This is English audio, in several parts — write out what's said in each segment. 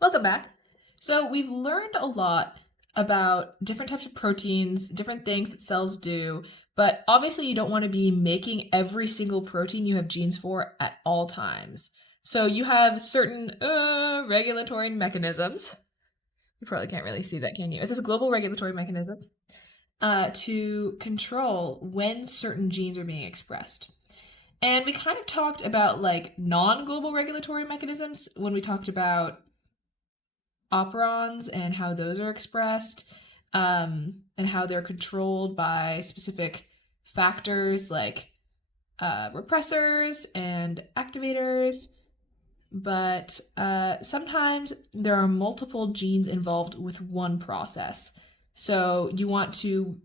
Welcome back. So we've learned a lot about different types of proteins, different things that cells do, but obviously you don't want to be making every single protein you have genes for at all times. So you have certain regulatory mechanisms. You probably can't really see that, can you? It says global regulatory mechanisms to control when certain genes are being expressed. And we kind of talked about like non-global regulatory mechanisms when we talked about operons and how those are expressed, and how they're controlled by specific factors like repressors and activators. But sometimes there are multiple genes involved with one process. So you want to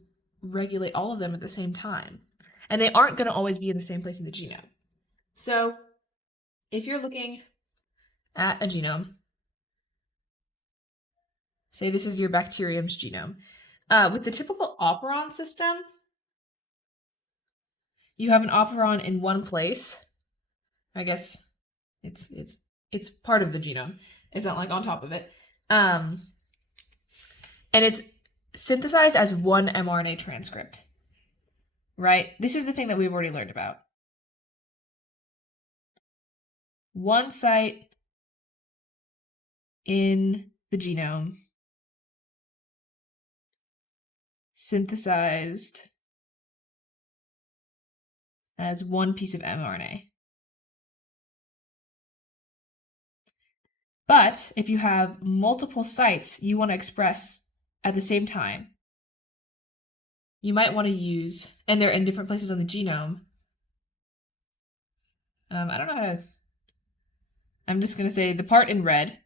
regulate all of them at the same time. And they aren't going to always be in the same place in the genome. So if you're looking at a genome, say this is your bacterium's genome. With the typical operon system, you have an operon in one place. I guess it's part of the genome. It's not like on top of it. And it's synthesized as one mRNA transcript. Right? This is the thing that we've already learned about. One site in the genome synthesized as one piece of mRNA. But if you have multiple sites you want to express at the same time, you might want to use, and they're in different places on the genome. I don't know how to, I'm just going to say the part in red,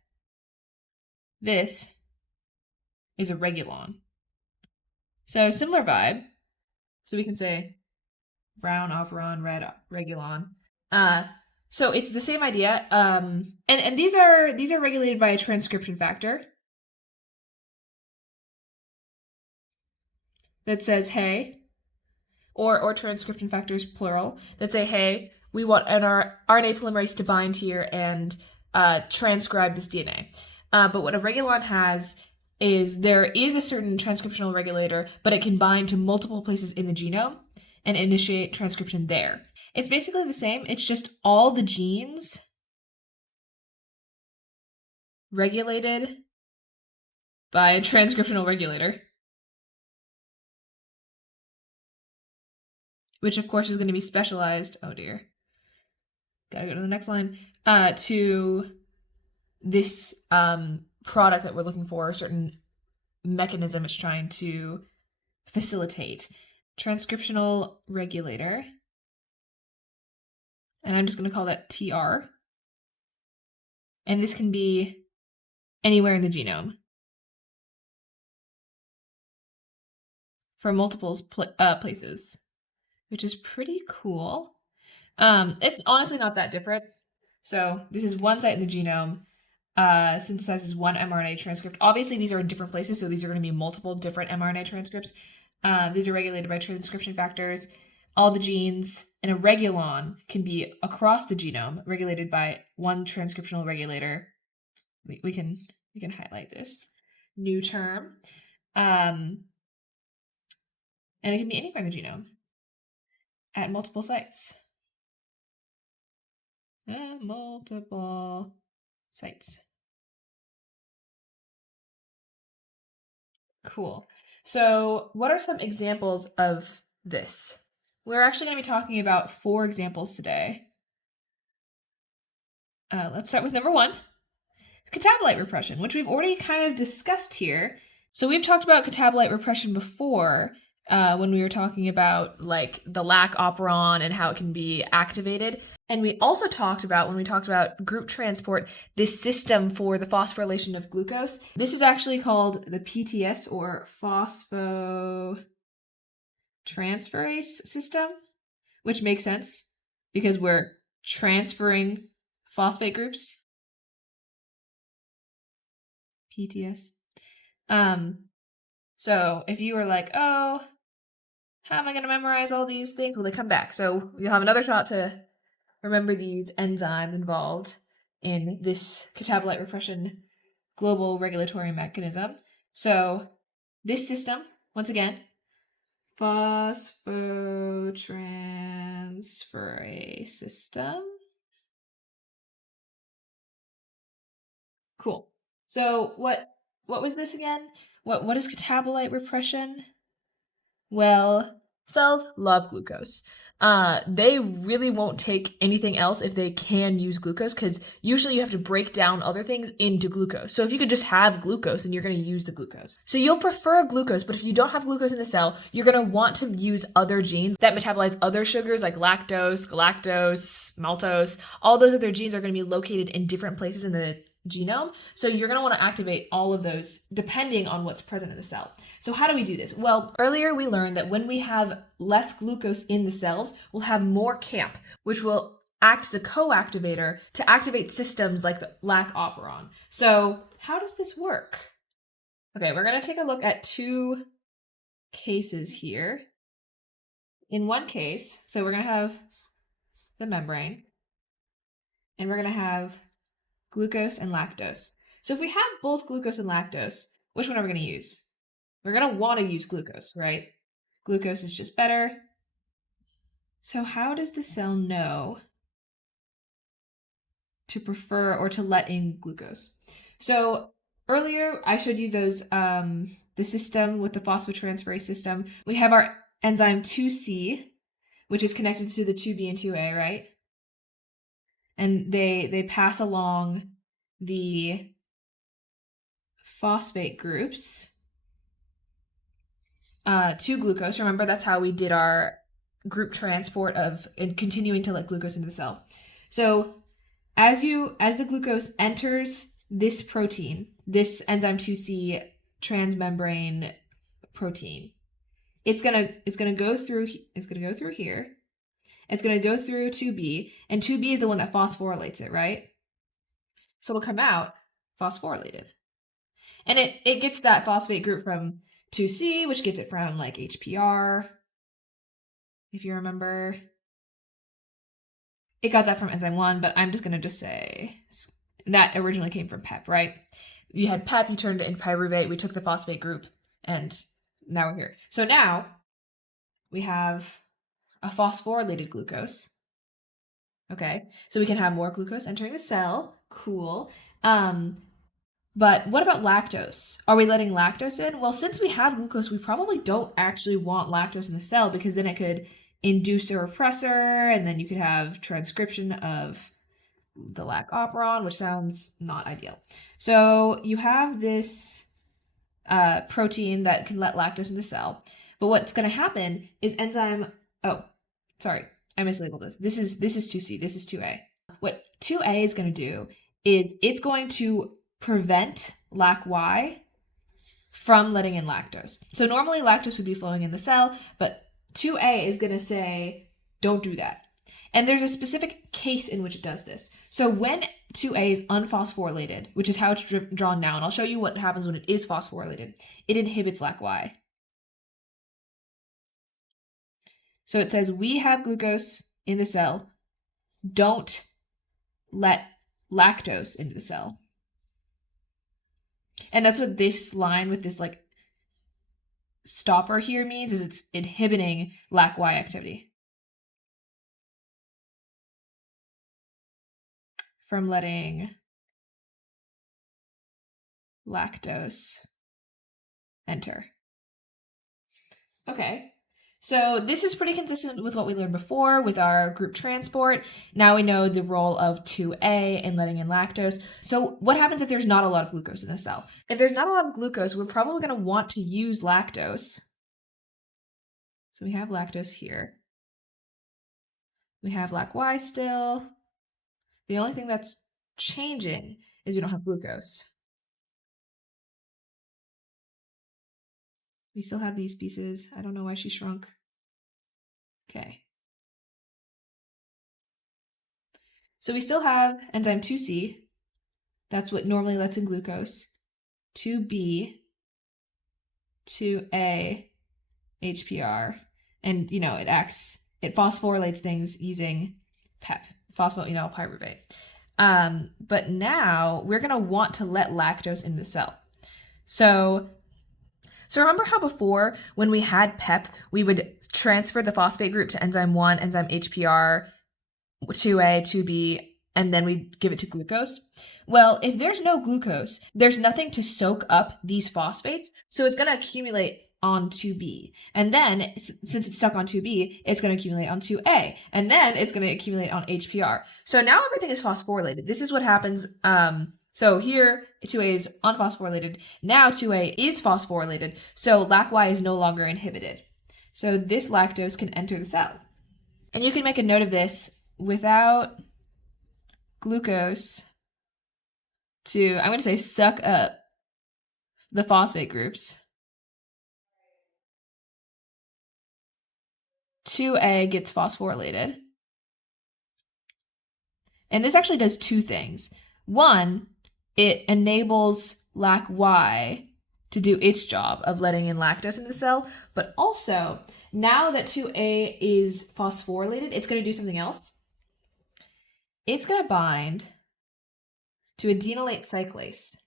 this is a regulon. So similar vibe. So we can say brown operon, red regulon. So it's the same idea. And these are regulated by a transcription factor that says, hey, or transcription factors plural that say, hey, we want an RNA polymerase to bind here and transcribe this DNA. But what a regulon has is there is a certain transcriptional regulator, but it can bind to multiple places in the genome and initiate transcription there. It's basically the same. It's just all the genes regulated by a transcriptional regulator, which of course is going to be specialized. Oh dear. Gotta go to the next line. To this product that we're looking for, a certain mechanism it's trying to facilitate. Transcriptional regulator. And I'm just going to call that TR. And this can be anywhere in the genome for multiple places, which is pretty cool. It's honestly not that different. So this is one site in the genome, synthesizes one mRNA transcript. Obviously, these are in different places, so these are going to be multiple different mRNA transcripts. These are regulated by transcription factors. All the genes in a regulon can be across the genome, regulated by one transcriptional regulator. We can highlight this new term. And it can be anywhere in the genome at multiple sites. Multiple sites. Cool. So what are some examples of this? We're actually going to be talking about 4 examples today. Let's start with number 1, catabolite repression, which we've already kind of discussed here. So we've talked about catabolite repression before when we were talking about like the lac operon and how it can be activated. And we also talked about, when we talked about group transport, this system for the phosphorylation of glucose. This is actually called the PTS, or phosphotransferase system, which makes sense because we're transferring phosphate groups. PTS. So if you were like, oh, how am I going to memorize all these things? Well, they come back. So you'll have another shot to remember these enzymes involved in this catabolite repression global regulatory mechanism. So this system, once again, phosphotransferase system. Cool. So what was this again? What is catabolite repression? Well, cells love glucose. They really won't take anything else if they can use glucose, because usually you have to break down other things into glucose. So if you could just have glucose, then you're going to use the glucose. So you'll prefer glucose, but if you don't have glucose in the cell, you're going to want to use other genes that metabolize other sugars like lactose, galactose, maltose. All those other genes are going to be located in different places in the genome. So you're going to want to activate all of those depending on what's present in the cell. So how do we do this? Well, earlier we learned that when we have less glucose in the cells, we'll have more CAMP, which will act as a co-activator to activate systems like the lac operon. So how does this work? Okay, we're going to take a look at two cases here. In one case, so we're going to have the membrane, and we're going to have glucose and lactose. So if we have both glucose and lactose, which one are we going to use? We're going to want to use glucose, right? Glucose is just better. So how does the cell know to prefer or to let in glucose? So earlier I showed you those, the system with the phosphotransferase system. We have our enzyme 2C, which is connected to the 2B and 2A, right? And they pass along the phosphate groups to glucose. Remember, that's how we did our group transport of and continuing to let glucose into the cell. So as the glucose enters this protein, this enzyme 2C transmembrane protein, it's gonna go through here. It's gonna go through 2B, and 2B is the one that phosphorylates it, right? So it'll come out phosphorylated. And it gets that phosphate group from 2C, which gets it from like HPR, if you remember. It got that from enzyme 1, but I'm just going to say that originally came from PEP, right? You had PEP, you turned it into pyruvate, we took the phosphate group, and now we're here. So now we have a phosphorylated glucose. Okay, so we can have more glucose entering the cell. Cool. But what about lactose? Are we letting lactose in? Well, since we have glucose, we probably don't actually want lactose in the cell, because then it could induce a repressor, and then you could have transcription of the lac operon, which sounds not ideal. So you have this protein that can let lactose in the cell. But what's going to happen is enzyme... Oh, sorry. I mislabeled this. This is 2C. This is 2A. What 2A is going to do is it's going to prevent lac-Y from letting in lactose. So normally lactose would be flowing in the cell, but 2A is going to say, don't do that. And there's a specific case in which it does this. So when 2A is unphosphorylated, which is how it's drawn now, and I'll show you what happens when it is phosphorylated, it inhibits lac-Y. So it says, we have glucose in the cell. Don't let lactose into the cell. And that's what this line with this like stopper here means, is it's inhibiting lac-Y activity from letting lactose enter. Okay. So this is pretty consistent with what we learned before with our group transport. Now we know the role of 2A in letting in lactose. So what happens if there's not a lot of glucose in the cell? If there's not a lot of glucose, we're probably going to want to use lactose. So we have lactose here. We have lac-Y still. The only thing that's changing is we don't have glucose. We still have these pieces. I don't know why she shrunk. Okay. So we still have enzyme 2C. That's what normally lets in glucose. 2B, 2A, HPR. And, you know, it phosphorylates things using PEP, phosphopyruvate. But now we're going to want to let lactose in the cell. So remember how before when we had PEP, we would transfer the phosphate group to enzyme 1, enzyme HPR, 2A, 2B, and then we give it to glucose? Well, if there's no glucose, there's nothing to soak up these phosphates, so it's going to accumulate on 2B. And then, since it's stuck on 2B, it's going to accumulate on 2A. And then it's going to accumulate on HPR. So now everything is phosphorylated. This is what happens. So here, 2A is unphosphorylated. Now 2A is phosphorylated, so LAC-Y is no longer inhibited. So this lactose can enter the cell. And you can make a note of this: without glucose to, I'm going to say, suck up the phosphate groups, 2A gets phosphorylated. And this actually does two things. One, it enables LAC-Y to do its job of letting in lactose into the cell, but also, now that 2A is phosphorylated, it's going to do something else. It's going to bind to adenylate cyclase.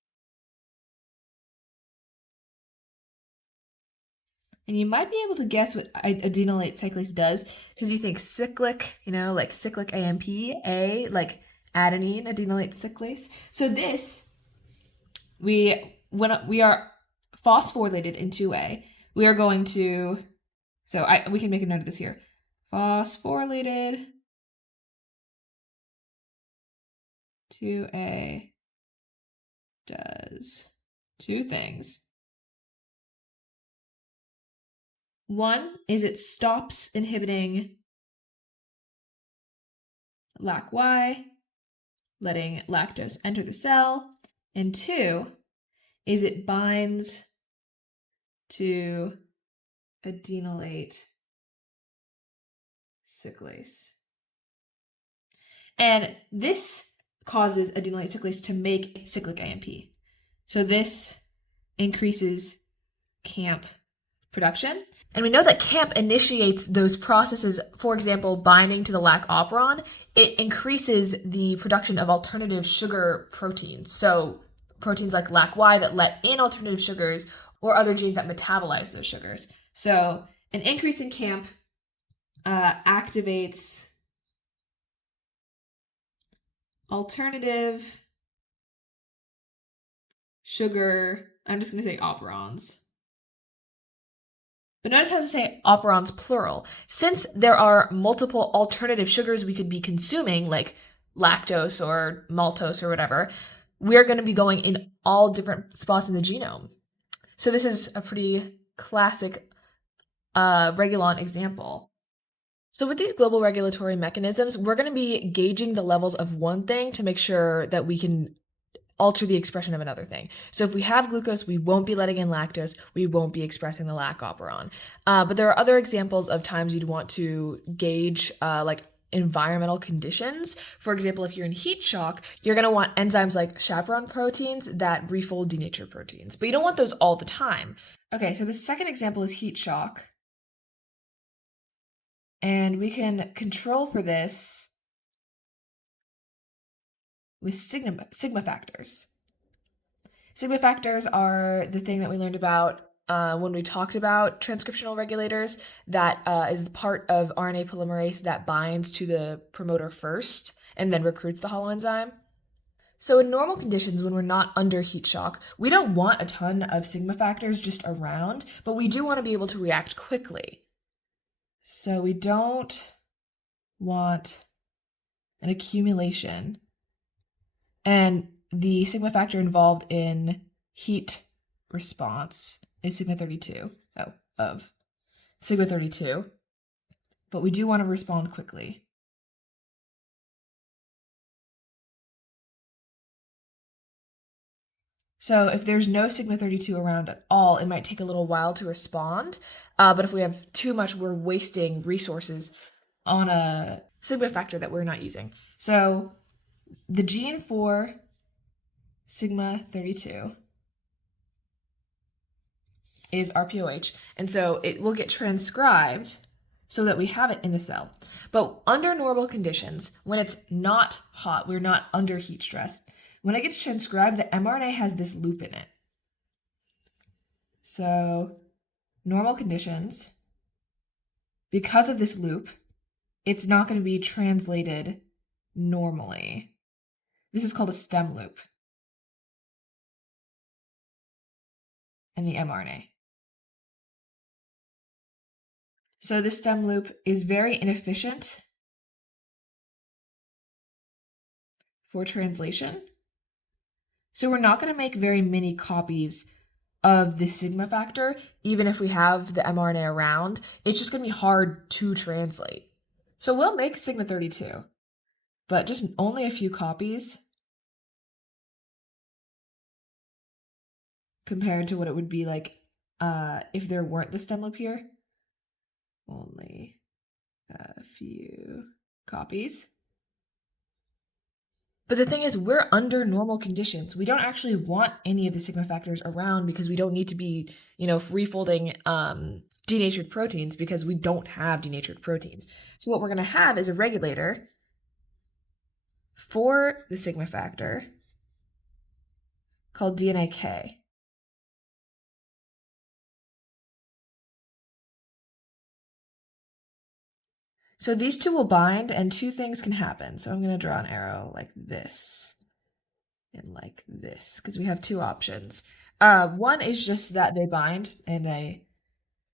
And you might be able to guess what adenylate cyclase does, because you think cyclic, like cyclic AMP, A, like adenine, adenylate cyclase. So this, when we are phosphorylated in 2A, we are going to, we can make a note of this here. Phosphorylated 2A does two things. One is it stops inhibiting LAC-Y, letting lactose enter the cell. And two is it binds to adenylate cyclase. And this causes adenylate cyclase to make cyclic AMP. So this increases CAMP production. And we know that CAMP initiates those processes, for example, binding to the LAC operon. It increases the production of alternative sugar proteins. So proteins like LAC-Y that let in alternative sugars, or other genes that metabolize those sugars. So an increase in CAMP activates alternative sugar, I'm just going to say operons. But notice how to say operons plural. Since there are multiple alternative sugars we could be consuming, like lactose or maltose or whatever, we're going to be going in all different spots in the genome. So this is a pretty classic Regulon example. So with these global regulatory mechanisms, we're going to be gauging the levels of one thing to make sure that we can alter the expression of another thing. So if we have glucose, we won't be letting in lactose, we won't be expressing the LAC operon. But there are other examples of times you'd want to gauge like environmental conditions. For example, if you're in heat shock, you're going to want enzymes like chaperone proteins that refold denatured proteins, but you don't want those all the time. Okay, so the second example is heat shock. And we can control for this with sigma factors. Sigma factors are the thing that we learned about when we talked about transcriptional regulators. That is part of RNA polymerase that binds to the promoter first and then recruits the holoenzyme. So in normal conditions, when we're not under heat shock, we don't want a ton of sigma factors just around, but we do want to be able to react quickly. So we don't want an accumulation. And the sigma factor involved in heat response is sigma 32, of sigma 32. But we do want to respond quickly. So if there's no sigma 32 around at all, it might take a little while to respond. But if we have too much, we're wasting resources on a sigma factor that we're not using. So the gene for sigma 32 is RPOH, and so it will get transcribed so that we have it in the cell. But under normal conditions, when it's not hot, we're not under heat stress, when it gets transcribed, the mRNA has this loop in it. So normal conditions, because of this loop, it's not going to be translated normally. This is called a stem loop in the mRNA. So this stem loop is very inefficient for translation. So we're not going to make very many copies of the sigma factor, even if we have the mRNA around. It's just going to be hard to translate. So we'll make sigma 32, but just only a few copies compared to what it would be like if there weren't the stem loop here. Only a few copies. But the thing is, we're under normal conditions. We don't actually want any of the sigma factors around because we don't need to be, refolding denatured proteins because we don't have denatured proteins. So what we're going to have is a regulator for the sigma factor called DNA K. So these two will bind and two things can happen. So I'm going to draw an arrow like this and like this because we have two options. One is just that they bind and they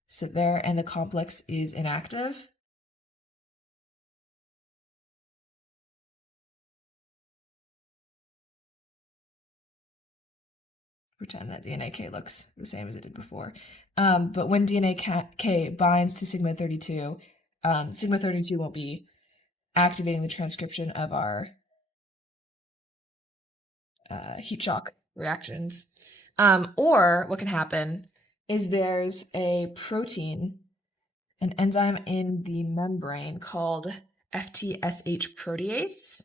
sit there and the complex is inactive. Pretend that DNA K looks the same as it did before. But when DNA K binds to sigma 32, sigma 32 won't be activating the transcription of our heat shock reactions. Or what can happen is there's a protein, an enzyme in the membrane called FTSH protease.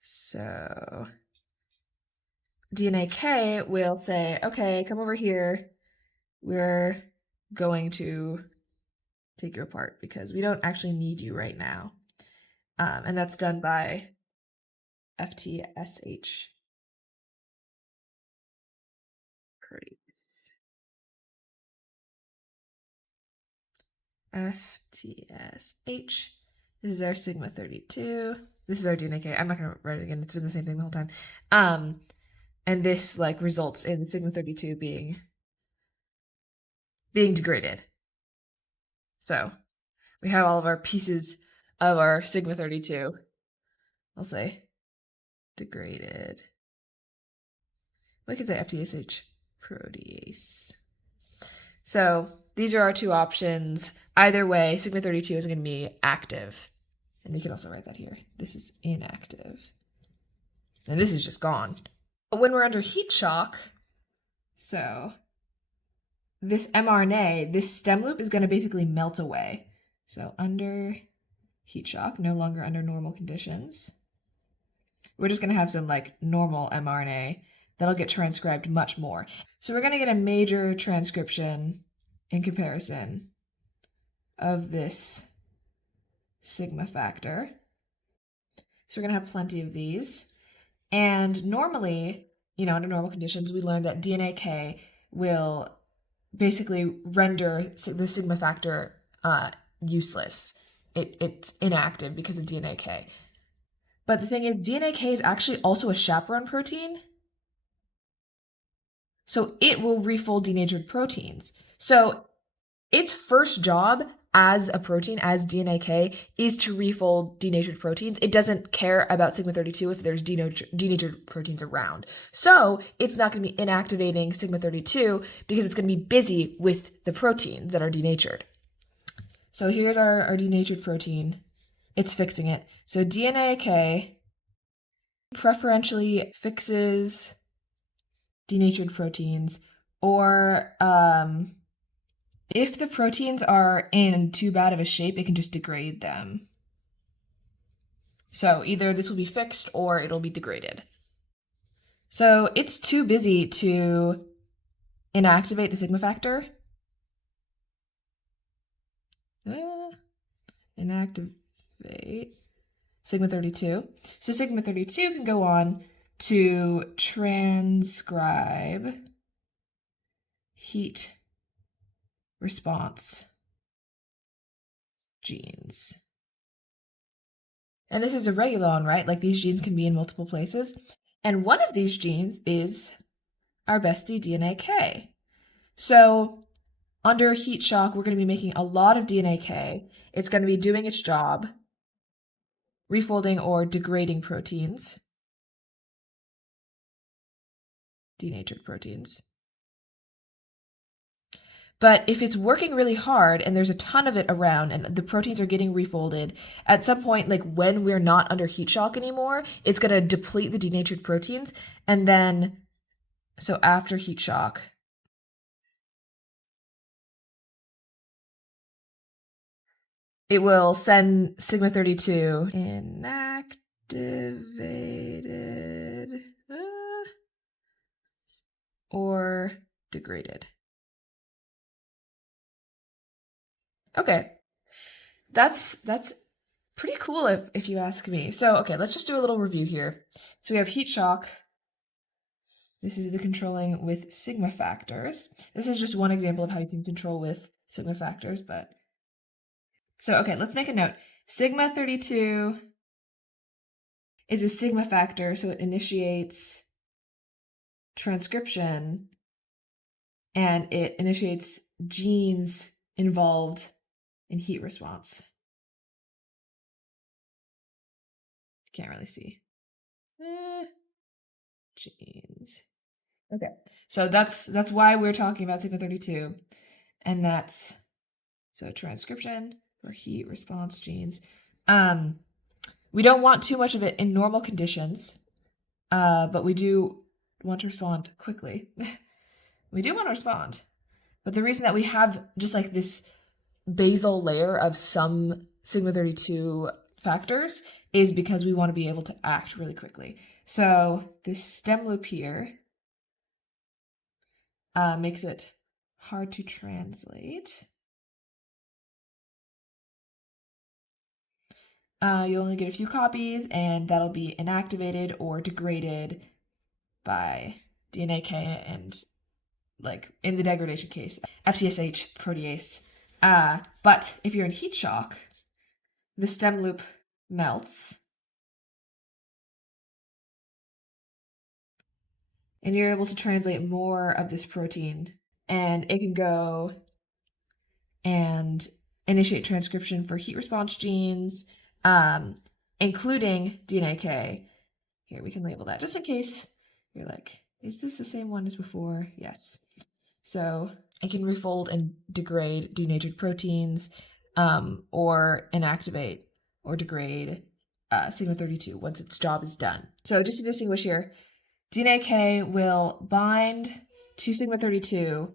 So DNA K will say, okay, come over here. We're going to take you apart because we don't actually need you right now. And that's done by FTSH protease. FTSH. This is our sigma 32. This is our DNA K. I'm not going to write it again. It's been the same thing the whole time. And this results in sigma 32 being degraded. So we have all of our pieces of our sigma 32. I'll say degraded. We could say FTSH protease. So these are our two options. Either way, sigma 32 is going to be active. And we can also write that here. This is inactive. And this is just gone. But when we're under heat shock, so this mRNA, this stem loop is going to basically melt away. So under heat shock, no longer under normal conditions. We're just going to have some normal mRNA that'll get transcribed much more. So we're going to get a major transcription in comparison of this sigma factor. So we're going to have plenty of these. And normally, under normal conditions, we learned that DNA K will basically render the sigma factor useless. It's inactive because of DNA K. But the thing is, DNA K is actually also a chaperone protein. So it will refold denatured proteins. So its first job as a protein, as DNA K, is to refold denatured proteins. It doesn't care about sigma 32 if there's denatured proteins around. So it's not going to be inactivating sigma 32 because it's going to be busy with the proteins that are denatured. So here's our denatured protein. It's fixing it. So DNA K preferentially fixes denatured proteins, or if the proteins are in too bad of a shape, it can just degrade them. So either this will be fixed or it'll be degraded. So it's too busy to inactivate the sigma factor. inactivate sigma 32. So sigma 32 can go on to transcribe heat response genes. And this is a regulon, right? Like these genes can be in multiple places. And one of these genes is our bestie DNA K. So under heat shock, we're going to be making a lot of DNA K. It's going to be doing its job, refolding or degrading proteins, denatured proteins. But if it's working really hard and there's a ton of it around and the proteins are getting refolded, at some point, like when we're not under heat shock anymore, it's going to deplete the denatured proteins. And then, so after heat shock, it will send sigma 32 inactivated or degraded. Okay, that's pretty cool if you ask me. So, okay, let's just do a little review here. So we have heat shock. This is the controlling with sigma factors. This is just one example of how you can control with sigma factors, but so okay, let's make a note. Sigma 32 is a sigma factor, so it initiates transcription and it initiates genes involved in heat response. Can't really see. Genes. Okay, so that's why we're talking about sigma 32, and that's so transcription for heat response genes. We don't want too much of it in normal conditions, but we do want to respond quickly. We do want to respond, but the reason that we have just like this basal layer of some sigma 32 factors is because we want to be able to act really quickly. So this stem loop here makes it hard to translate. You only get a few copies, and that'll be inactivated or degraded by DNA K and, like, in the degradation case, FTSH protease. But if you're in heat shock, the stem loop melts, and you're able to translate more of this protein, and it can go and initiate transcription for heat response genes, including DNA K. Here, we can label that just in case you're like, is this the same one as before? Yes. So it can refold and degrade denatured proteins, or inactivate or degrade sigma 32 once its job is done. So just to distinguish here, DNA K will bind to sigma 32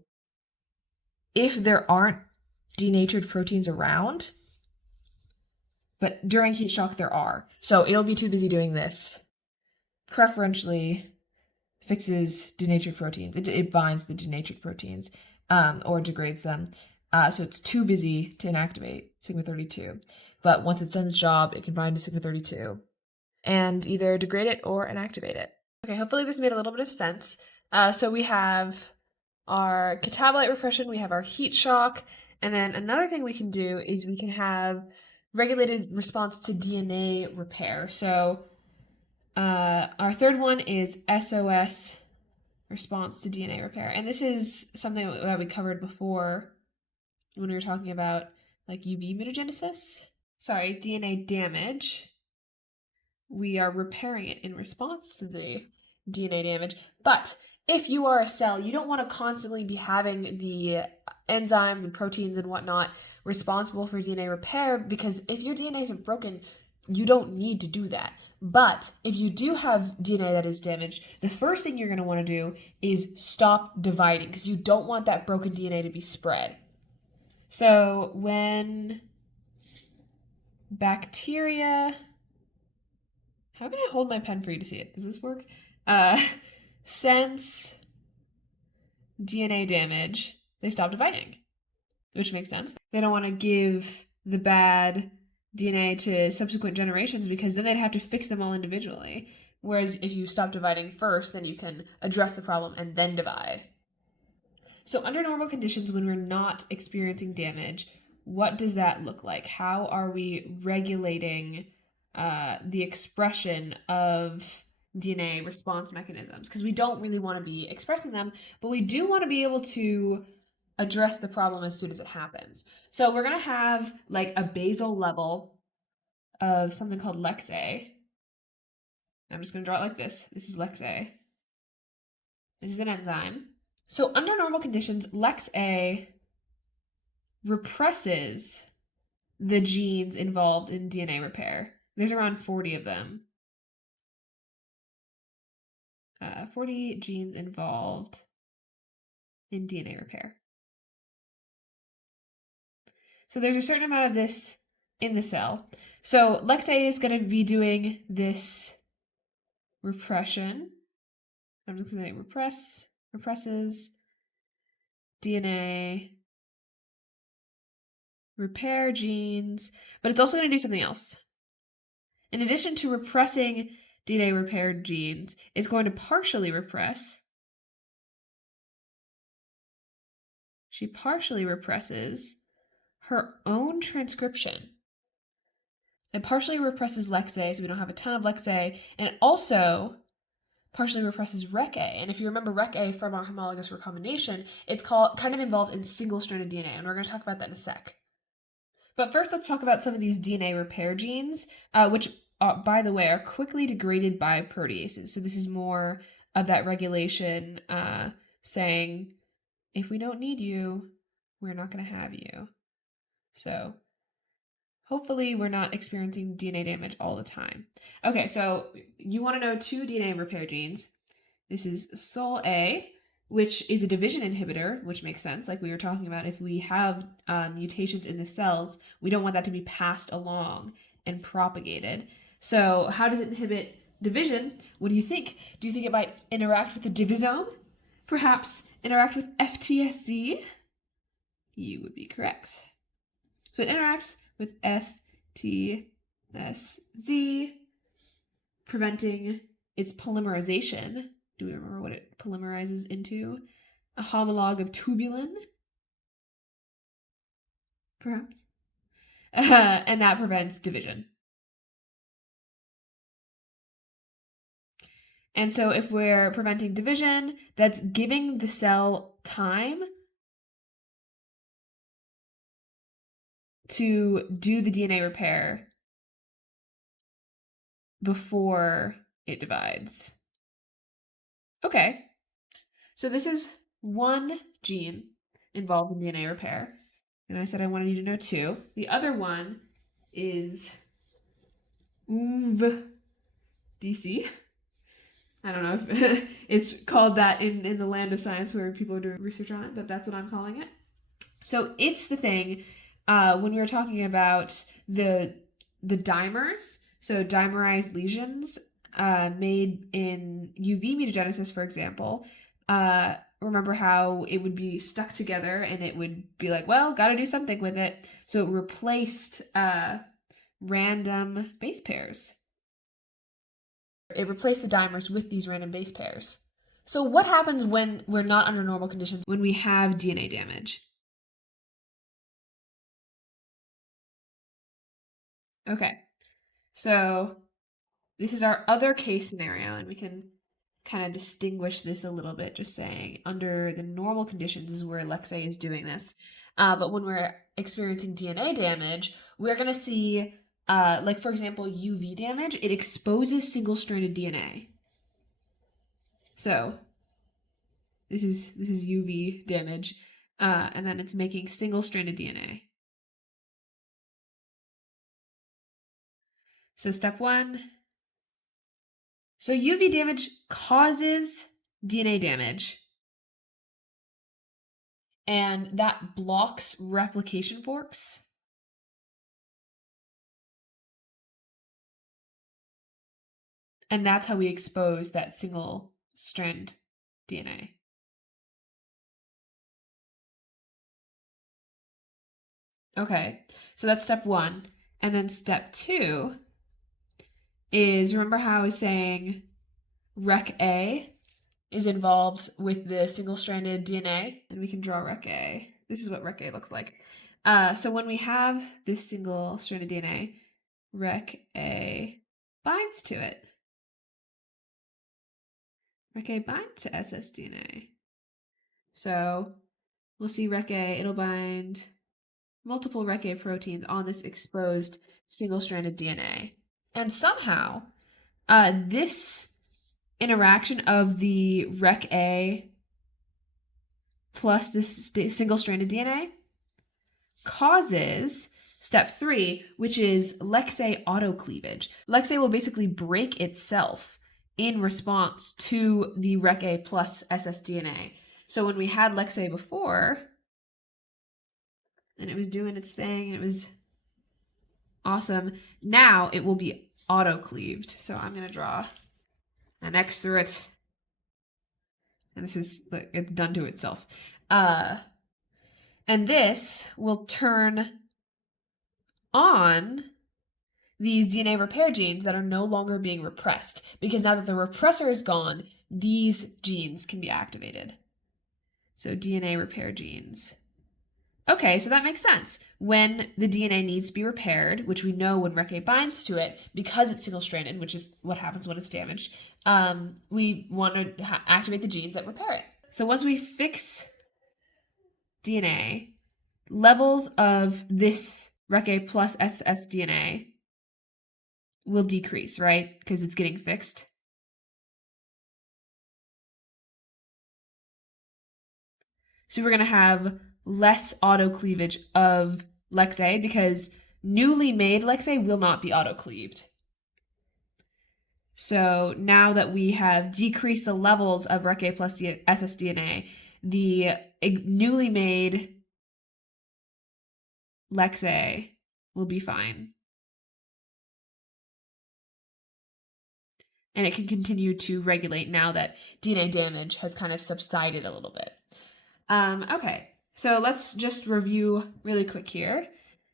if there aren't denatured proteins around, but during heat shock there are. So it'll be too busy doing this. Preferentially fixes denatured proteins. It binds the denatured proteins, or degrades them. So it's too busy to inactivate sigma 32. But once it's done its job, it can bind to sigma 32 and either degrade it or inactivate it. Okay, hopefully this made a little bit of sense. So we have our catabolite repression, we have our heat shock, and then another thing we can do is we can have regulated response to DNA repair. So our third one is SOS, response to DNA repair. And this is something that we covered before when we were talking about like UV mutagenesis. Sorry, DNA damage. We are repairing it in response to the DNA damage. But if you are a cell, you don't want to constantly be having the enzymes and proteins and whatnot responsible for DNA repair, because if your DNA isn't broken, you don't need to do that. But if you do have DNA that is damaged, the first thing you're going to want to do is stop dividing, because you don't want that broken DNA to be spread. So when bacteria, how can I hold my pen for you to see it? Does this work? Sense DNA damage, they stop dividing, which makes sense. They don't want to give the bad DNA to subsequent generations because then they'd have to fix them all individually. Whereas if you stop dividing first, then you can address the problem and then divide. So under normal conditions, when we're not experiencing damage, what does that look like? How are we regulating the expression of DNA response mechanisms? Because we don't really want to be expressing them, but we do want to be able to address the problem as soon as it happens. So we're going to have like a basal level of something called Lex A. I'm just going to draw it like this. This is Lex A. This is an enzyme. So under normal conditions, Lex A represses the genes involved in DNA repair. There's around 40 of them. 40 genes involved in DNA repair. So there's a certain amount of this in the cell. So Lex A is going to be doing this repression. I'm just going to say represses DNA repair genes, but it's also going to do something else. In addition to repressing DNA repair genes, it's going to partially repress. She partially represses her own transcription. It partially represses Lex A, so we don't have a ton of Lex A, and it also partially represses Rec A. And if you remember Rec A from our homologous recombination, it's kind of involved in single-stranded DNA, and we're going to talk about that in a sec. But first, let's talk about some of these DNA repair genes, which, by the way, are quickly degraded by proteases. So this is more of that regulation saying, if we don't need you, we're not going to have you. So hopefully we're not experiencing DNA damage all the time. Okay, so you want to know two DNA repair genes. This is Sol A, which is a division inhibitor, which makes sense. Like we were talking about, if we have mutations in the cells, we don't want that to be passed along and propagated. So how does it inhibit division? What do you think? Do you think it might interact with the divisome? Perhaps interact with FTSZ? You would be correct. So it interacts with FTSZ, preventing its polymerization. Do we remember what it polymerizes into? A homolog of tubulin? Perhaps. And that prevents division. And so if we're preventing division, that's giving the cell time to do the DNA repair before it divides. Okay, so this is one gene involved in DNA repair. And I said I wanted you to know two. The other one is DC. I don't know if it's called that in the land of science where people are doing research on it, but that's what I'm calling it. So it's the thing when we were talking about the dimers, so dimerized lesions made in UV mutagenesis, for example. Remember how it would be stuck together and it would be like, well, got to do something with it. So it replaced random base pairs. It replaced the dimers with these random base pairs. So what happens when we're not under normal conditions, when we have DNA damage? Okay, so this is our other case scenario, and we can kind of distinguish this a little bit, just saying under the normal conditions is where Lex A is doing this. But when we're experiencing DNA damage, we're going to see, like for example, UV damage. It exposes single-stranded DNA. So this is UV damage, and then it's making single-stranded DNA. So step one. So UV damage causes DNA damage, and that blocks replication forks. And that's how we expose that single strand DNA. Okay, so that's step one. And then step 2 is, remember how I was saying Rec A is involved with the single-stranded DNA? And we can draw Rec A. This is what Rec A looks like. So when we have this single-stranded DNA, Rec A binds to it. Rec A binds to ssDNA. So we'll see Rec A, it'll bind multiple Rec A proteins on this exposed single-stranded DNA. And somehow, this interaction of the Rec A plus this single-stranded DNA causes step 3, which is Lex-A autocleavage. Lex-A will basically break itself in response to the Rec A plus ssDNA. So when we had Lex-A before, and it was doing its thing, and it was awesome, now it will be autocleaved. So I'm going to draw an X through it. And this is, it's done to itself. And this will turn on these DNA repair genes that are no longer being repressed, because now that the repressor is gone, these genes can be activated. So DNA repair genes. Okay, so that makes sense. When the DNA needs to be repaired, which we know when Rec A binds to it, because it's single-stranded, which is what happens when it's damaged, we want to activate the genes that repair it. So once we fix DNA, levels of this Rec A plus ssDNA will decrease, right? Because it's getting fixed. So we're going to have less autocleavage of Lex-A because newly made Lex-A will not be autocleaved. So now that we have decreased the levels of Rec A plus ssDNA, the newly made Lex-A will be fine. And it can continue to regulate now that DNA damage has kind of subsided a little bit. Okay, so let's just review really quick here.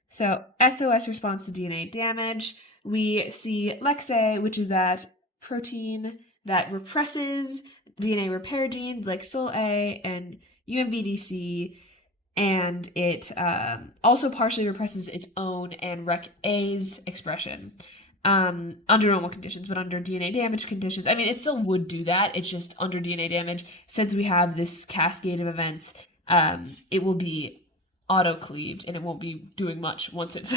So SOS responds to DNA damage. We see Lex-A, which is that protein that represses DNA repair genes like SOL-A and UMVDC, and it also partially represses its own and Rec-A's expression under normal conditions, but under DNA damage conditions, I mean, it still would do that. It's just under DNA damage, since we have this cascade of events, it will be autocleaved and it won't be doing much once it's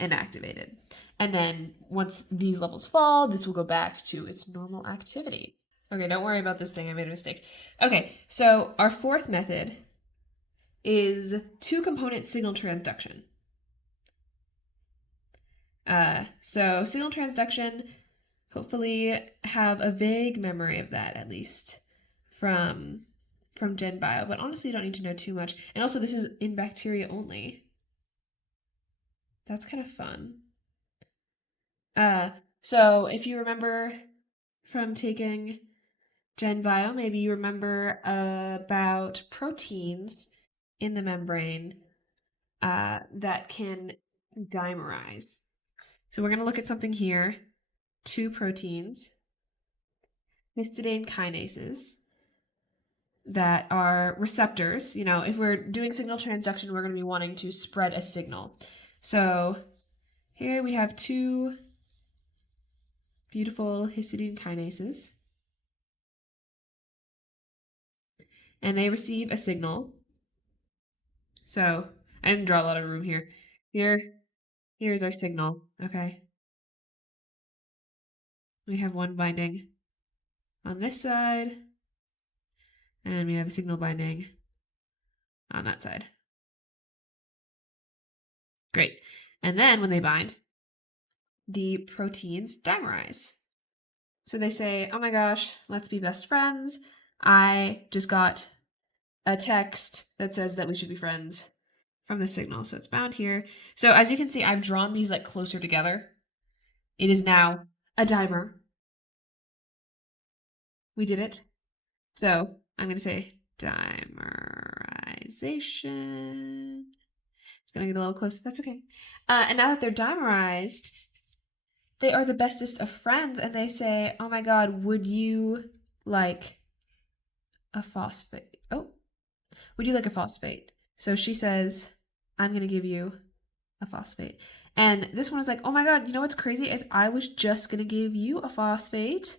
inactivated. And then once these levels fall, this will go back to its normal activity. Okay, don't worry about this thing. I made a mistake. Okay, so our fourth method is two-component signal transduction. So signal transduction, hopefully have a vague memory of that, at least from Gen Bio, but honestly you don't need to know too much. And also this is in bacteria only. That's kind of fun. So if you remember from taking Gen Bio, maybe you remember about proteins in the membrane that can dimerize. So we're going to look at something here, two proteins, histidine kinases, that are receptors. You know, if we're doing signal transduction, we're going to be wanting to spread a signal. So here we have two beautiful histidine kinases, and they receive a signal. So I didn't draw a lot of room here. Here's our signal, okay? We have one binding on this side, and we have a signal binding on that side. Great. And then when they bind, the proteins dimerize. So they say, oh my gosh, let's be best friends. I just got a text that says that we should be friends from the signal. So it's bound here. So as you can see, I've drawn these like closer together. It is now a dimer. We did it. So I'm going to say dimerization. It's gonna get a little closer. That's okay. And now that they're dimerized, they are the bestest of friends, and they say, "Oh my God, would you like a phosphate? Oh, would you like a phosphate?" So she says, "I'm gonna give you a phosphate." And this one is like, "Oh my God, you know what's crazy is I was just gonna give you a phosphate.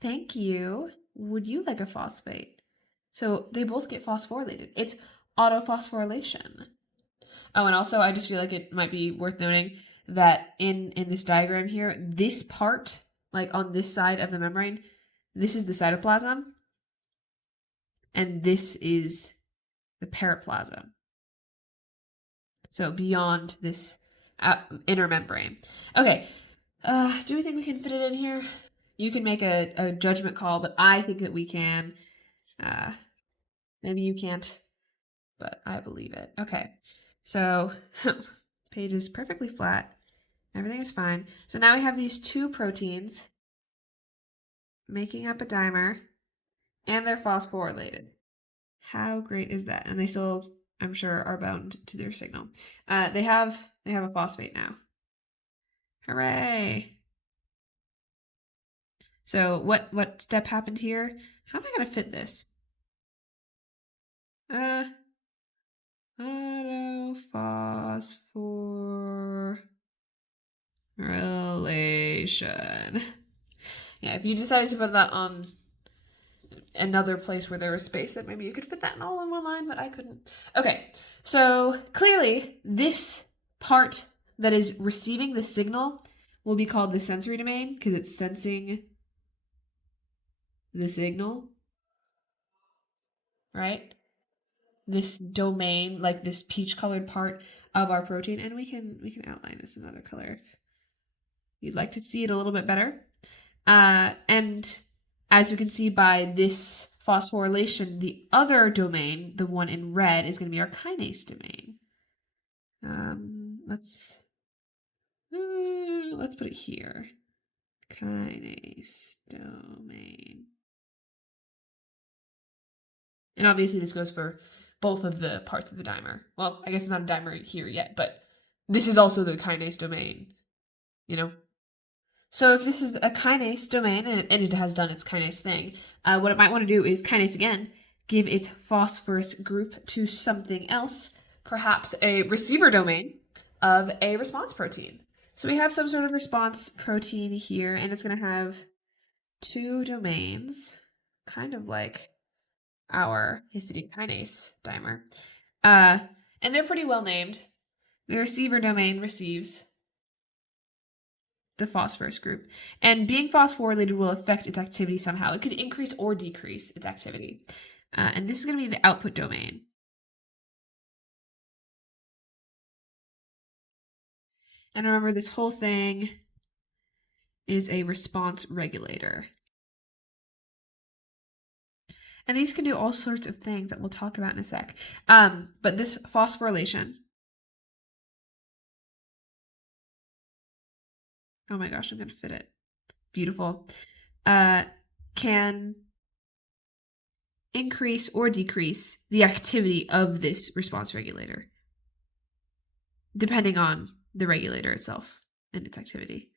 Thank you. Would you like a phosphate?" So they both get phosphorylated. It's autophosphorylation. Oh, and also I just feel like it might be worth noting that in this diagram here, this part, like on this side of the membrane, this is the cytoplasm, and this is the periplasm. So beyond this inner membrane. Okay, do we think we can fit it in here? You can make a judgment call, but I think that we can. Maybe you can't, but I believe it. Okay, so page is perfectly flat. Everything is fine. So now we have these two proteins making up a dimer, and they're phosphorylated. How great is that? And they still, I'm sure, are bound to their signal. They have a phosphate now. Hooray! So what step happened here? How am I gonna fit this? Autophosphorylation. Yeah, if you decided to put that on another place where there was space, that maybe you could fit that all in one line, but I couldn't. Okay, so clearly this part that is receiving the signal will be called the sensory domain because it's sensing the signal, right? This domain, like this peach colored part of our protein, and we can outline this another color if you'd like to see it a little bit better. And as you can see by this phosphorylation, the other domain, the one in red, is going to be our kinase domain. Let's put it here. Kinase domain. And obviously this goes for both of the parts of the dimer. Well, I guess it's not a dimer here yet, but this is also the kinase domain, you know? So if this is a kinase domain, and it has done its kinase thing, what it might want to do is kinase again, give its phosphorus group to something else, perhaps a receiver domain of a response protein. So we have some sort of response protein here, and it's going to have two domains, kind of like our histidine kinase dimer. And they're pretty well named. The receiver domain receives the phosphorus group. And being phosphorylated will affect its activity somehow. It could increase or decrease its activity. And this is going to be the output domain. And remember, this whole thing is a response regulator. And these can do all sorts of things that we'll talk about in a sec. But this phosphorylation, oh my gosh, I'm going to fit it. Beautiful. Can increase or decrease the activity of this response regulator, depending on the regulator itself and its activity.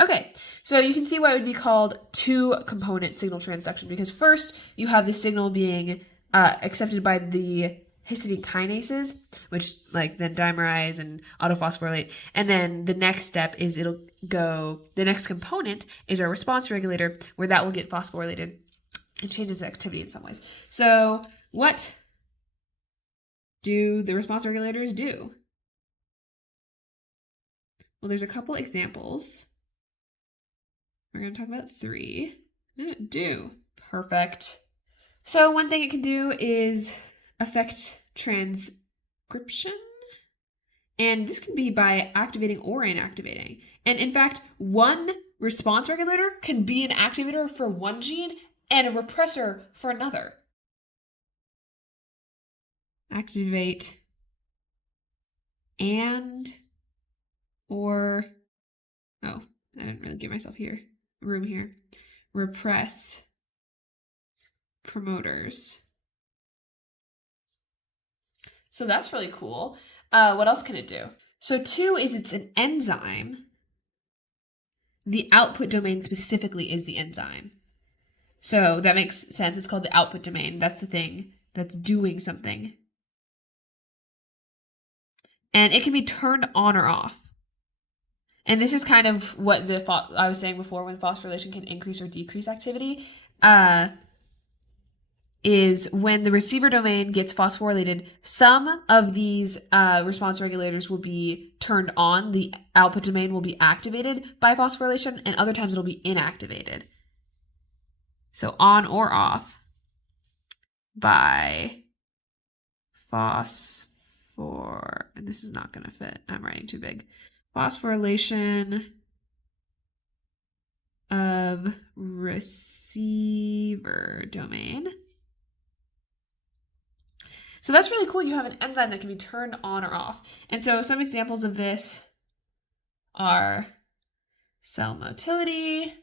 Okay, so you can see why it would be called two-component signal transduction, because first you have the signal being accepted by the histidine kinases, which like then dimerize and autophosphorylate, and then the next step is the next component is our response regulator, where that will get phosphorylated and changes activity in some ways. So what do the response regulators do? Well, there's a couple examples. We're going to talk about three. Do. Perfect. So one thing it can do is affect transcription. And this can be by activating or inactivating. And in fact, one response regulator can be an activator for one gene and a repressor for another. Activate and or, oh, I didn't really give myself room here. Repress promoters. So that's really cool. What else can it do? So 2 is it's an enzyme. The output domain specifically is the enzyme. So that makes sense. It's called the output domain. That's the thing that's doing something. And it can be turned on or off. And this is kind of what I was saying before when phosphorylation can increase or decrease activity. Is when the receiver domain gets phosphorylated, some of these response regulators will be turned on. The output domain will be activated by phosphorylation, and other times it'll be inactivated. So on or off by and this is not going to fit. I'm writing too big. Phosphorylation of receiver domain. So that's really cool. You have an enzyme that can be turned on or off. And so some examples of this are cell motility.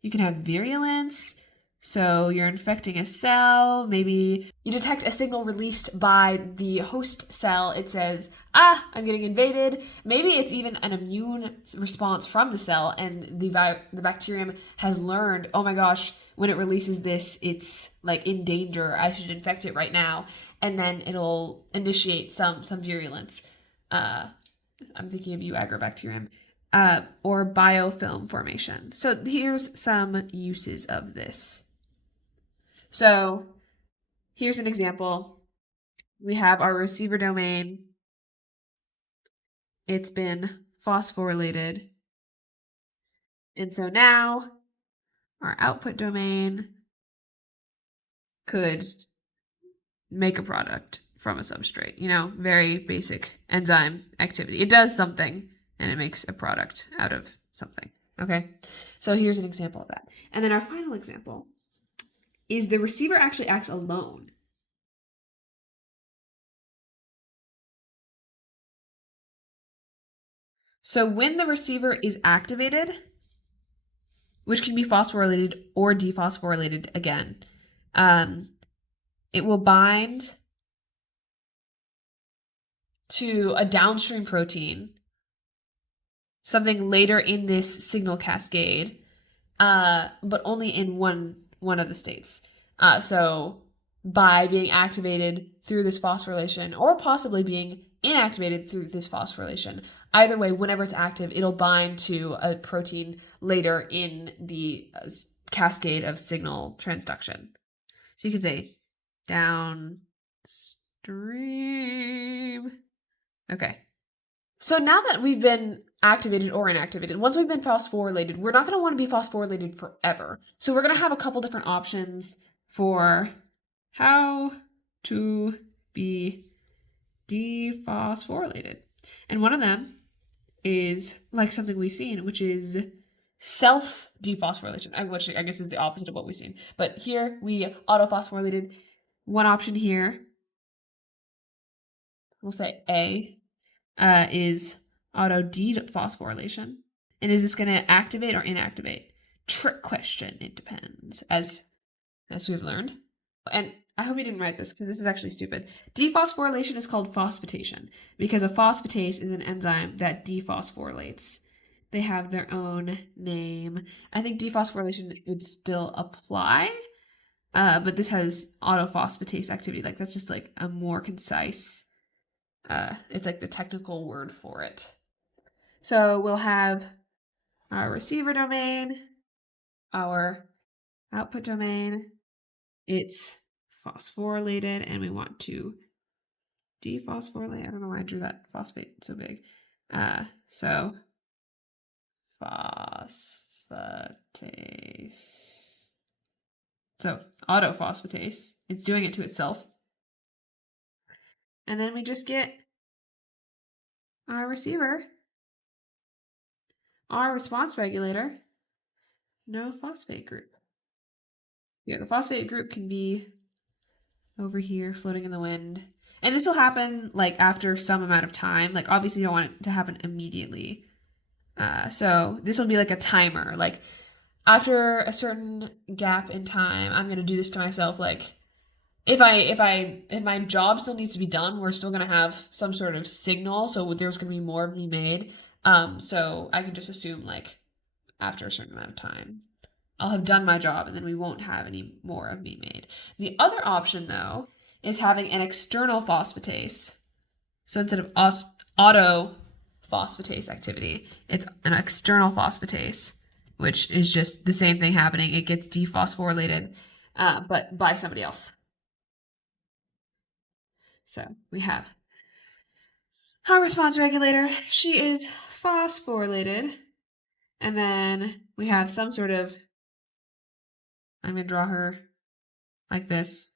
You can have virulence. So you're infecting a cell. Maybe you detect a signal released by the host cell. It says, I'm getting invaded. Maybe it's even an immune response from the cell, and the bacterium has learned, oh my gosh, when it releases this, it's like in danger. I should infect it right now. And then it'll initiate some virulence. I'm thinking of you, agrobacterium. Or biofilm formation. So here's some uses of this. So here's an example. We have our receiver domain. It's been phosphorylated. And so now our output domain could make a product from a substrate. Very basic enzyme activity. It does something and it makes a product out of something. Okay, so here's an example of that. And then our final example is the receiver actually acts alone. So when the receiver is activated, which can be phosphorylated or dephosphorylated again, it will bind to a downstream protein, something later in this signal cascade, but only in one of the states. So by being activated through this phosphorylation, or possibly being inactivated through this phosphorylation, either way, whenever it's active, it'll bind to a protein later in the cascade of signal transduction. So you could say downstream. Okay. So now that we've been activated or inactivated, once we've been phosphorylated, we're not going to want to be phosphorylated forever. So we're going to have a couple different options for how to be dephosphorylated. And one of them is like something we've seen, which is self-dephosphorylation, which I guess is the opposite of what we've seen. But here we autophosphorylated. One option here, we'll say A, is auto-dephosphorylation. And is this going to activate or inactivate? Trick question. It depends, as we've learned. And I hope you didn't write this because this is actually stupid. Dephosphorylation is called phosphatation because a phosphatase is an enzyme that dephosphorylates. They have their own name. I think dephosphorylation would still apply, but this has autophosphatase activity. Like that's just like a more concise. It's like the technical word for it. So we'll have our receiver domain, our output domain. It's phosphorylated, and we want to dephosphorylate. I don't know why I drew that phosphate so big. So phosphatase. So autophosphatase. It's doing it to itself. And then we just get our receiver, our response regulator, no phosphate group. Yeah, the phosphate group can be over here floating in the wind. And this will happen like after some amount of time. Like obviously you don't want it to happen immediately. So this will be like a timer. Like after a certain gap in time, I'm going to do this to myself like if my job still needs to be done, we're still gonna have some sort of signal, so there's gonna be more of me made. So I can just assume like after a certain amount of time, I'll have done my job and then we won't have any more of me made. The other option though is having an external phosphatase. So instead of auto phosphatase activity, it's an external phosphatase, which is just the same thing happening. It gets dephosphorylated, but by somebody else. So we have our response regulator. She is phosphorylated. And then we have some sort of, I'm going to draw her like this.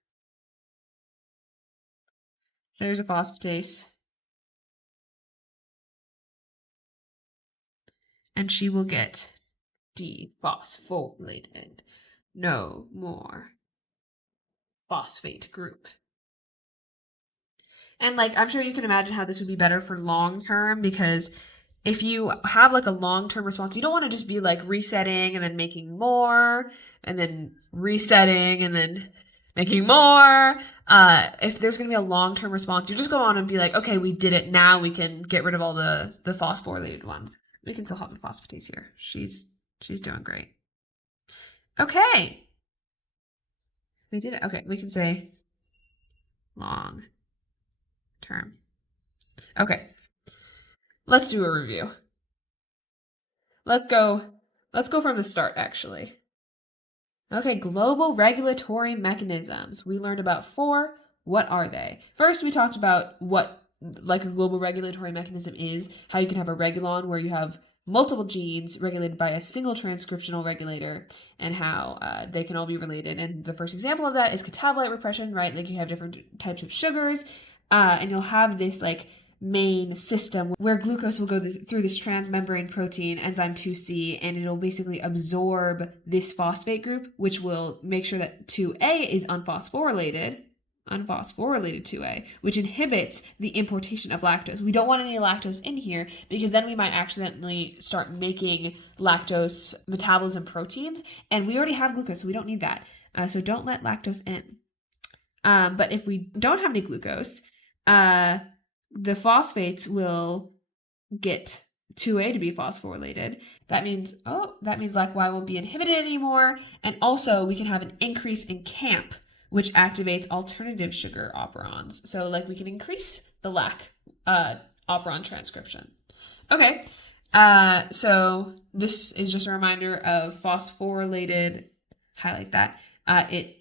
There's a phosphatase. And she will get dephosphorylated. No more phosphate group. And like, I'm sure you can imagine how this would be better for long term, because if you have like a long term response, you don't want to just be like resetting and then making more and then resetting and then making more. If there's going to be a long term response, you just go on and be like, okay, we did it. Now we can get rid of all the phosphorylated ones. We can still have the phosphatase here. She's doing great. Okay. We did it. Okay, we can say long term. Okay. Let's do a review. Let's go from the start, actually. Okay, global regulatory mechanisms. We learned about 4. What are they? First, we talked about what like a global regulatory mechanism is, how you can have a regulon where you have multiple genes regulated by a single transcriptional regulator, and how they can all be related. And the first example of that is catabolite repression, right? Like you have different types of sugars, and you'll have this like main system where glucose will go through this transmembrane protein, enzyme 2C, and it'll basically absorb this phosphate group, which will make sure that 2A is unphosphorylated 2A, which inhibits the importation of lactose. We don't want any lactose in here because then we might accidentally start making lactose metabolism proteins, and we already have glucose, so we don't need that. So don't let lactose in. But if we don't have any glucose, the phosphates will get 2A to be phosphorylated. That means LAC-Y won't be inhibited anymore, and also we can have an increase in CAMP, which activates alternative sugar operons. So like we can increase the LAC operon transcription. Okay, so this is just a reminder of phosphorylated, highlight that, it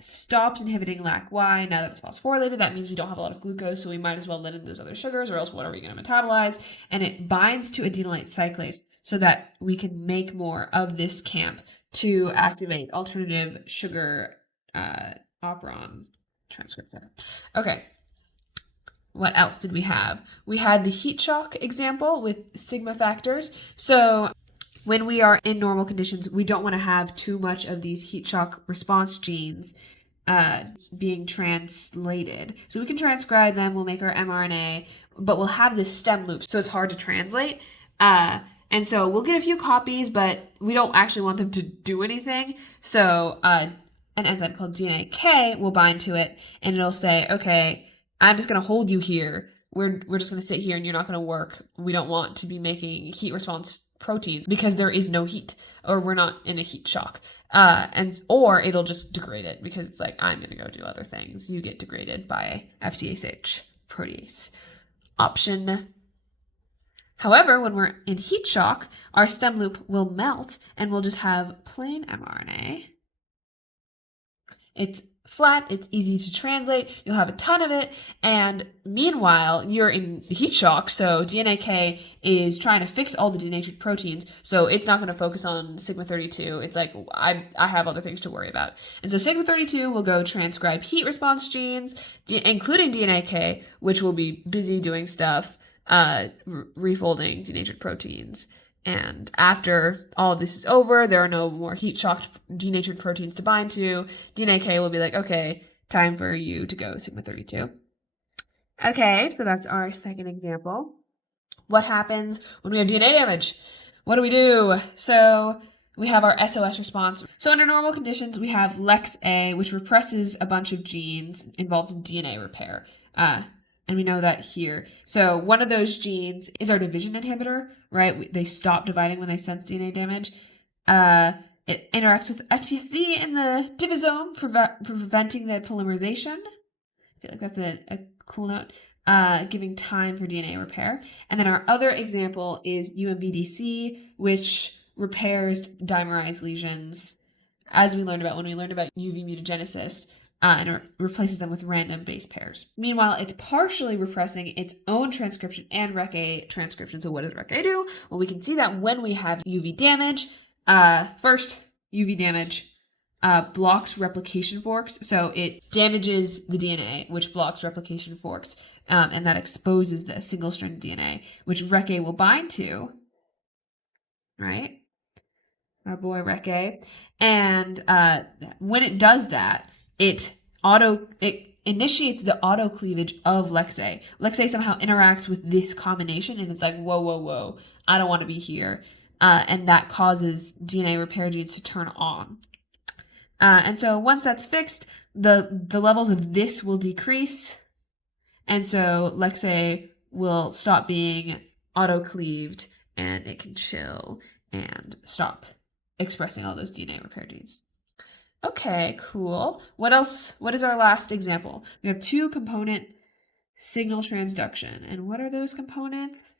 stops inhibiting LAC-Y. Now that it's phosphorylated, that means we don't have a lot of glucose, so we might as well let in those other sugars, or else what are we going to metabolize? And it binds to adenylate cyclase so that we can make more of this CAMP to activate alternative sugar operon transcriptor. Okay. What else did we have? We had the heat shock example with sigma factors. So when we are in normal conditions, we don't want to have too much of these heat shock response genes being translated. So we can transcribe them, we'll make our mRNA, but we'll have this stem loop, so it's hard to translate. And so we'll get a few copies, but we don't actually want them to do anything. So an enzyme called DNA-K will bind to it, and it'll say, okay, I'm just going to hold you here. We're just going to sit here and you're not going to work. We don't want to be making heat response proteins because there is no heat, or we're not in a heat shock. Or it'll just degrade it because it's like, I'm going to go do other things. You get degraded by FCSH protease. Option. However, when we're in heat shock, our stem loop will melt and we'll just have plain mRNA. It's flat, it's easy to translate, you'll have a ton of it, and meanwhile, you're in heat shock, so DNA-K is trying to fix all the denatured proteins, so it's not going to focus on sigma-32. It's like, I have other things to worry about. And so sigma-32 will go transcribe heat response genes, including DNA-K, which will be busy doing stuff, refolding denatured proteins. And after all of this is over, there are no more heat-shocked denatured proteins to bind to. DNA-K will be like, okay, time for you to go sigma-32. Okay, so that's our second example. What happens when we have DNA damage? What do we do? So we have our SOS response. So under normal conditions, we have LEX-A, which represses a bunch of genes involved in DNA repair. And we know that here. So one of those genes is our division inhibitor, right? They stop dividing when they sense DNA damage. It interacts with FTC in the divisome, preventing the polymerization. I feel like that's a cool note. Giving time for DNA repair. And then our other example is UMBDC, which repairs dimerized lesions, as we learned about when we learned about UV mutagenesis, and it replaces them with random base pairs. Meanwhile, it's partially repressing its own transcription and REC-A transcription. So what does REC-A do? Well, we can see that when we have UV damage, first, UV damage blocks replication forks. So it damages the DNA, which blocks replication forks, and that exposes the single-stranded DNA, which REC-A will bind to, right? Our boy REC-A. And when it does that, it initiates the auto cleavage of LEX-A. LEX-A somehow interacts with this combination, and it's like, whoa, whoa, whoa, I don't want to be here. And that causes DNA repair genes to turn on. And so once that's fixed, the levels of this will decrease. And so LEX-A will stop being auto-cleaved, and it can chill and stop expressing all those DNA repair genes. Okay, cool. What else? What is our last example? We have 2-component signal transduction. And what are those components?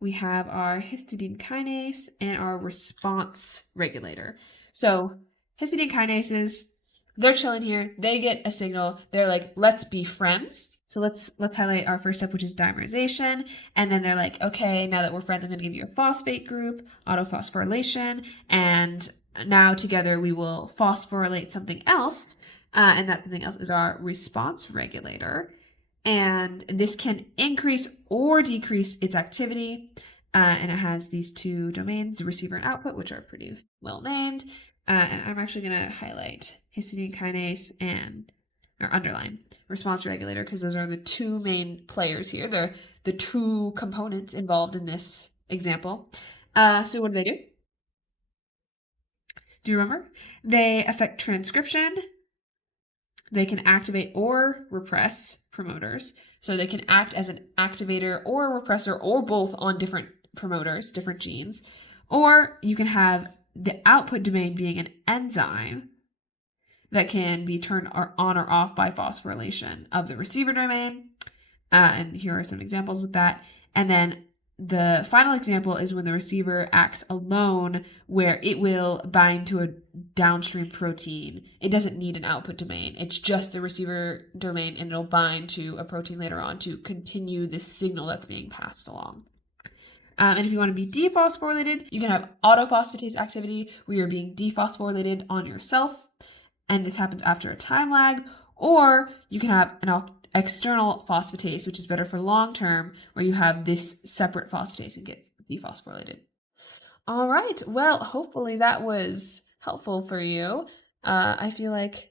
We have our histidine kinase and our response regulator. So histidine kinases, they're chilling here. They get a signal. They're like, let's be friends. So let's highlight our first step, which is dimerization. And then they're like, okay, now that we're friends, I'm going to give you a phosphate group, autophosphorylation. And now together we will phosphorylate something else. And that something else is our response regulator. And this can increase or decrease its activity. And it has these 2 domains, the receiver and output, which are pretty well named. And I'm actually going to highlight histidine kinase and or underline response regulator, because those are the 2 main players here. They're the 2 components involved in this example. So what do? Do you remember? They affect transcription. They can activate or repress promoters. So they can act as an activator or a repressor or both on different promoters, different genes. Or you can have the output domain being an enzyme that can be turned on or off by phosphorylation of the receiver domain. And here are some examples with that. And then the final example is when the receiver acts alone, where it will bind to a downstream protein. It doesn't need an output domain. It's just the receiver domain, and it'll bind to a protein later on to continue this signal that's being passed along. And if you want to be dephosphorylated, you can have autophosphatase activity where you're being dephosphorylated on yourself, and this happens after a time lag, or you can have an external phosphatase, which is better for long term, where you have this separate phosphatase and get dephosphorylated. All right, well, hopefully that was helpful for you. I feel like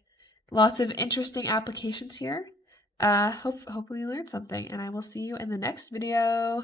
lots of interesting applications here. Hopefully you learned something, and I will see you in the next video.